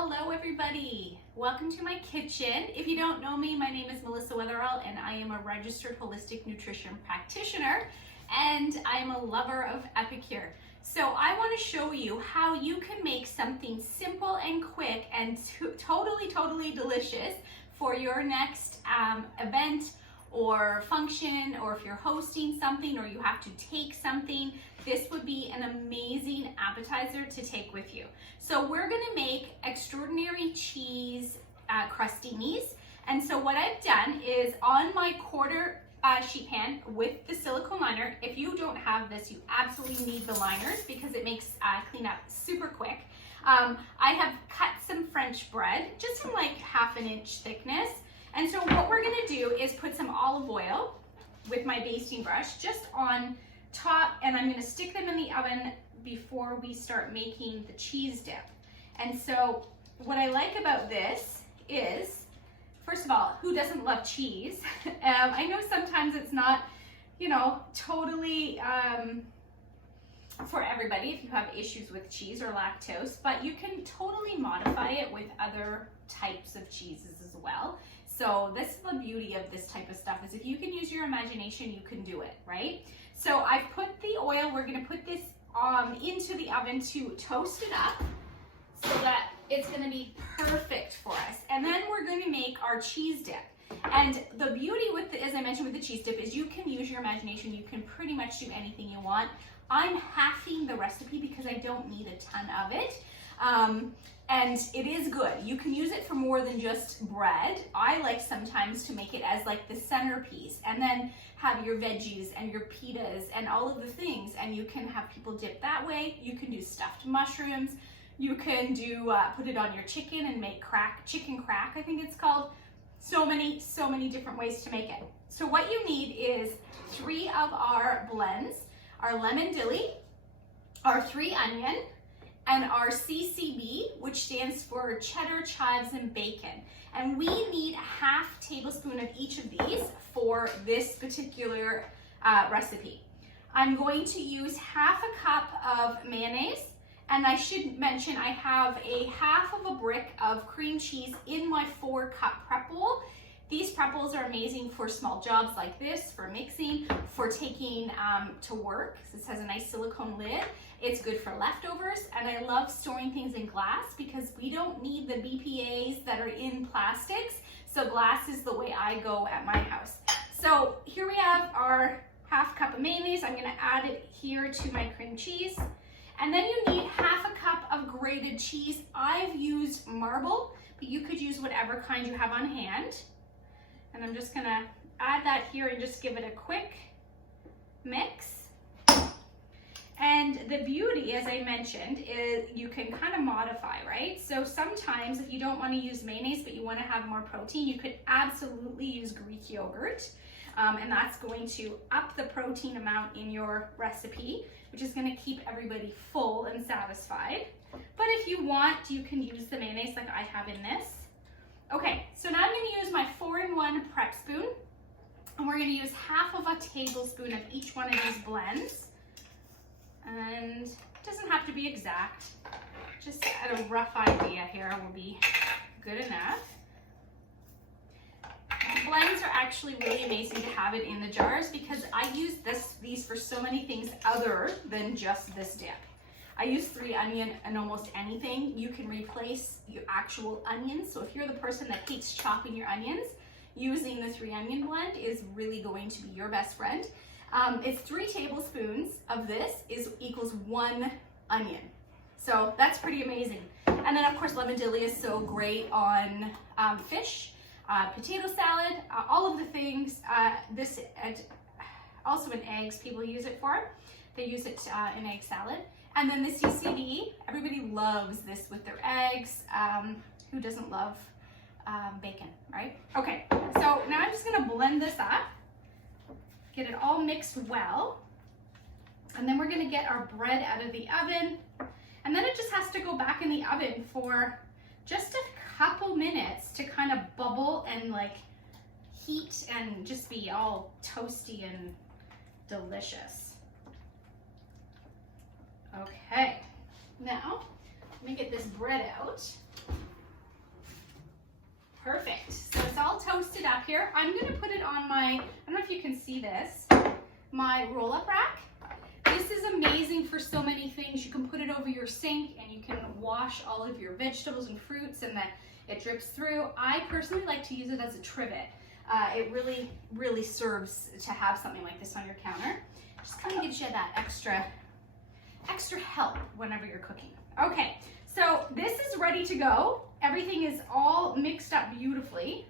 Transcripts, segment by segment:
Hello everybody, welcome to my kitchen. If you don't know me, my name is Melissa Weatherall and I am a registered holistic nutrition practitioner and I'm a lover of Epicure. So I want to show you how you can make something simple and quick and totally delicious for your next event or function, or if you're hosting something or you have to take something. This would be an amazing appetizer to take with you. So we're gonna make extraordinary cheese crostinis. And so what I've done is on my quarter sheet pan with the silicone liner. If you don't have this, you absolutely need the liners because it makes cleanup super quick. I have cut some French bread, just in like ½ inch thickness. And so what we're gonna do is put some olive oil with my basting brush just on top, and I'm gonna stick them in the oven before we start making the cheese dip. And so what I like about this is, first of all, who doesn't love cheese? I know sometimes it's not, totally for everybody if you have issues with cheese or lactose, but you can totally modify it with other types of cheeses as well. So this is the beauty of this type of stuff, is if you can use your imagination, you can do it, right? So I've put the oil, we're gonna put this into the oven to toast it up so that it's gonna be perfect for us. And then we're gonna make our cheese dip. And the beauty with the, as I mentioned with the cheese dip, is you can use your imagination. You can pretty much do anything you want. I'm halving the recipe because I don't need a ton of it. And it is good. You can use it for more than just bread. I like sometimes to make it as like the centerpiece and then have your veggies and your pitas and all of the things, and you can have people dip that way. You can do stuffed mushrooms. You can do, put it on your chicken and make chicken crack, I think it's called. So many different ways to make it. So what you need is 3 of our blends, our lemon dilly, our 3 onion, and our CCB, which stands for cheddar, chives, and bacon. And we need ½ tablespoon of each of these for this particular recipe. I'm going to use ½ cup of mayonnaise, and I should mention I have a ½ brick of cream cheese in my 4-cup prep bowl. These prep bowls are amazing for small jobs like this, for mixing, for taking to work. This has a nice silicone lid. It's good for leftovers, and I love storing things in glass because we don't need the BPAs that are in plastics. So glass is the way I go at my house. So here we have our ½ cup of mayonnaise. I'm gonna add it here to my cream cheese. And then you need ½ cup of grated cheese. I've used marble, but you could use whatever kind you have on hand. And I'm just gonna add that here and just give it a quick mix. And the beauty, as I mentioned, is you can kind of modify, right? So sometimes if you don't want to use mayonnaise, but you want to have more protein, you could absolutely use Greek yogurt. And that's going to up the protein amount in your recipe, which is going to keep everybody full and satisfied. But if you want, you can use the mayonnaise like I have in this. Okay, so now I'm going to use my 4-in-1 prep spoon, and we're going to use ½ tablespoon of each one of these blends. And it doesn't have to be exact, just a rough idea here will be good enough. Blends are actually really amazing to have it in the jars because I use these for so many things other than just this dip. I use 3 onion and almost anything. You can replace your actual onions. So if you're the person that hates chopping your onions, using the 3 onion blend is really going to be your best friend. It's 3 tablespoons of this equals 1 onion. So that's pretty amazing. And then of course lemon dilly is so great on fish, potato salad, all of the things. Also in eggs, people use it for. They use it in egg salad. And then the CCB, everybody loves this with their eggs. Who doesn't love bacon, right? Okay, so now I'm just gonna blend this up, get it all mixed well, and then we're gonna get our bread out of the oven, and then it just has to go back in the oven for just a couple minutes to kind of bubble and like heat and just be all toasty and delicious. Okay, now let me get this bread out. Perfect. So it's all toasted up here. I'm gonna put it on my, I don't know if you can see this, my roll-up rack. This is amazing for so many things. You can put it over your sink and you can wash all of your vegetables and fruits and then it drips through. I personally like to use it as a trivet. It really, really serves to have something like this on your counter. Just kind of gives you that extra help whenever you're cooking. Okay, so this is ready to go. Everything is all mixed up beautifully.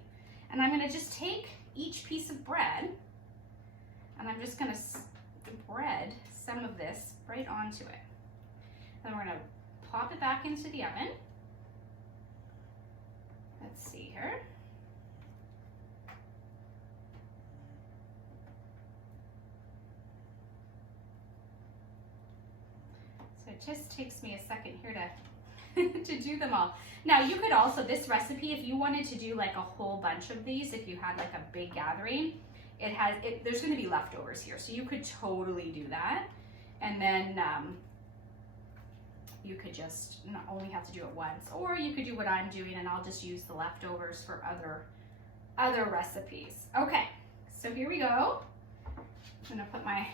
And I'm gonna just take each piece of bread and I'm just gonna spread some of this right onto it. Then we're gonna pop it back into the oven. Let's see here. So it just takes me a second here to do them all. Now you could also, this recipe, if you wanted to do like a whole bunch of these, if you had like a big gathering, there's gonna be leftovers here. So you could totally do that. And then you could just not only have to do it once, or you could do what I'm doing and I'll just use the leftovers for other recipes. Okay, so here we go. I'm gonna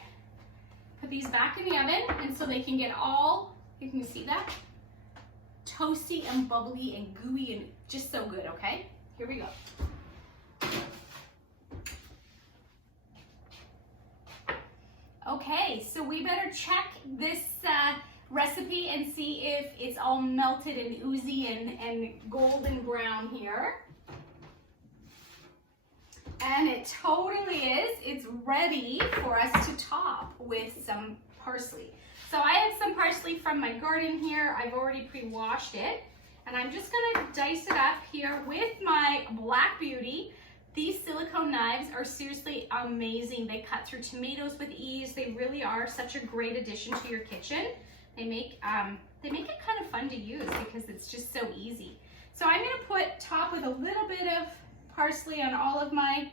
put these back in the oven and so they can get all, you can see that, toasty and bubbly and gooey and just so good, okay? Here we go. Okay, so we better check this recipe and see if it's all melted and oozy and golden brown here. And it totally is. It's ready for us to top with some parsley. So I have some parsley from my garden here. I've already pre-washed it. And I'm just gonna dice it up here with my Black Beauty. These silicone knives are seriously amazing. They cut through tomatoes with ease. They really are such a great addition to your kitchen. They make it kind of fun to use because it's just so easy. So I'm gonna top with a little bit of parsley on all of my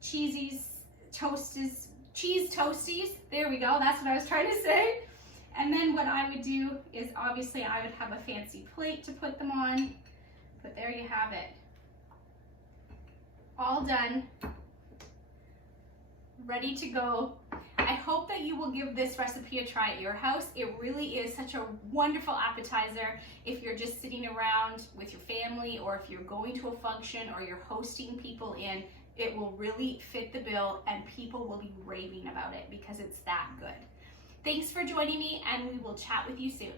cheese toasties. There we go, that's what I was trying to say. And then what I would do is obviously I would have a fancy plate to put them on, but there you have it. All done, ready to go. I hope that you will give this recipe a try at your house. It really is such a wonderful appetizer if you're just sitting around with your family or if you're going to a function or you're hosting people in. It will really fit the bill and people will be raving about it because it's that good. Thanks for joining me and we will chat with you soon.